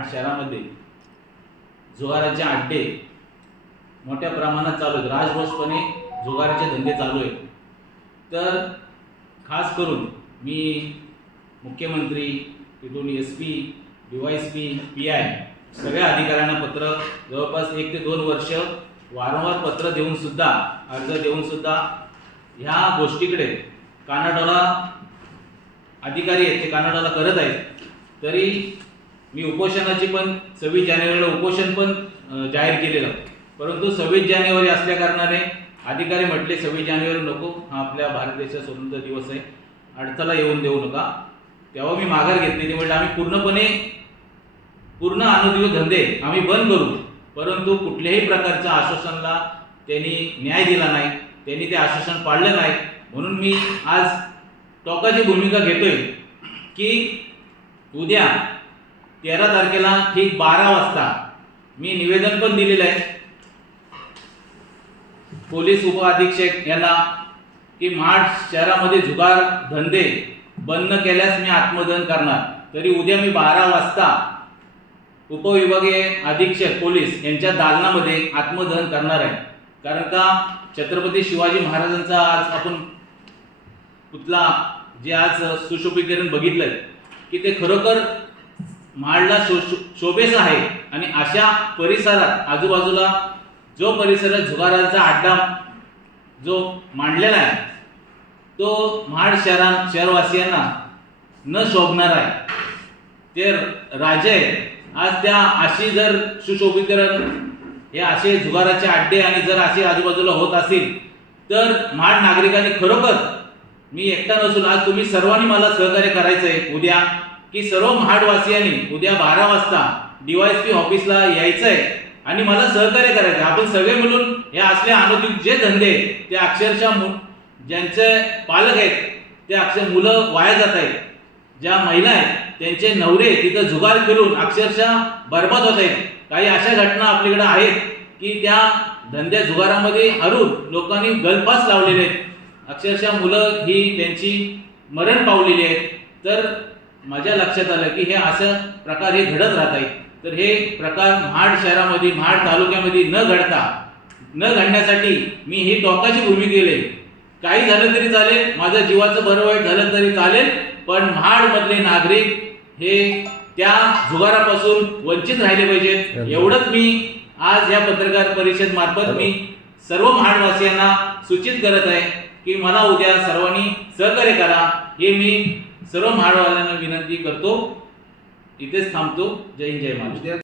महाड शहरामध्ये जुगाराचे अड्डे मोठ्या प्रमाणात चालू आहेत. राजभोसपणे जुगाराचे धंदे चालू आहेत. तर खास करून मी मुख्यमंत्री तिथून S P D Y S P P I सगळ्या अधिकाऱ्यांना पत्र जवळपास एक ते दोन वर्ष वारंवार पत्र देऊन सुद्धा अर्ज देऊन सुद्धा ह्या गोष्टीकडे कानाडोळा अधिकारी आहेत ते कानाडोळा करत आहेत. तरी मी उपोषणाची पण सव्वीस जानेवारीला उपोषण पण जाहीर केलेलं. परंतु सव्वीस जानेवारी असल्याकारणाने अधिकारी म्हटले सव्वीस जानेवारी नको हा आपल्या भारत देशाचा स्वतंत्र दिवस आहे. अडथळा येऊन देऊ नका. तेव्हा मी माघार घेतली. ते म्हणजे आम्ही पूर्णपणे पूर्ण अनुद्योग धंदे आम्ही बंद करू. परंतु कुठल्याही प्रकारच्या आश्वासनाला त्यांनी न्याय दिला नाही. त्यांनी ते आश्वासन पाळलं नाही. म्हणून मी आज टोकाची भूमिका घेतोय की उद्या तेरा तारखेला ठीक बारा वाजता मी निवेदन पण दिलेलं आहे. पोलीस उपअधीक्षक यांना की महाड शहरामध्ये जुगार धंदे बंद केल्यास मी आत्मदहन करणार. तरी उद्या मी बारा वाजता उपविभागीय अधीक्षक पोलीस यांच्या दालनामध्ये आत्मदहन करणार आहे. कारण का? छत्रपती शिवाजी महाराजांचा आज आपण पुतला जे आज सुशोभीकरण बघितलंय की ते खरोखर माळला शो शोभेस आहे. आणि अशा परिसरात आजूबाजूला जो परिसर झुगारांचा अड्डा जो मांडलेला आहे तो महाड शहरा शहरवासियांना न शोभणार आहे. ते राजे आज त्या अशी जर सुशोभीकरण हे असे जुगाराचे अड्डे आणि जर असे आजूबाजूला होत असतील तर महाड नागरिकांनी खरोखर मी एकटा नसून आज तुम्ही सर्वांनी मला सहकार्य करायचं आहे उद्या की सर्व महाडवासियांनी उद्या बारा वाजता डीवायएसपी ऑफिसला यायचं आहे आणि मला सहकार्य करायचं आहे. आपण सगळे मिळून हे असले अनौद्योगिक जे धंदे आहेत, ते अक्षरशः मु- ज्यांचे पालक आहेत ते अक्षर मुलं वाया जात आहेत. ज्या महिला आहेत त्यांचे नवरे तिथं जुगार खेळून अक्षरशः बरबाद होत आहेत. काही अशा घटना आपल्याकडे आहेत की त्या धंद्या जुगारामध्ये हरून लोकांनी गलफास लावलेले आहेत. अक्षरशः मुलं ही त्यांची मरण पावलेली आहेत. तर माझ्या लक्षात आलं की हे असं प्रकार हे घडत राहत आहेत. तर हे प्रकार महाड शहरामध्ये महाड तालुक्यामध्ये न घडता न घडण्यासाठी मी ही टोकाची भूमिका केली. काही झालं तरी चालेल माझं जीवाचं बरं वाईट झालं तरी चालेल पण महाडमधले नागरिक हे त्या जुगारापासून वंचित राहिले पाहिजेत. एवढंच मी आज या पत्रकार परिषद मार्फत मी सर्व महाडवासियांना सूचित करत आहे की मला उद्या सर्वांनी सहकार्य करा. हे मी सर्व महाडवाल्यांना विनंती करतो. इथेच थांबतो. जय हिंद जय महाराष्ट्र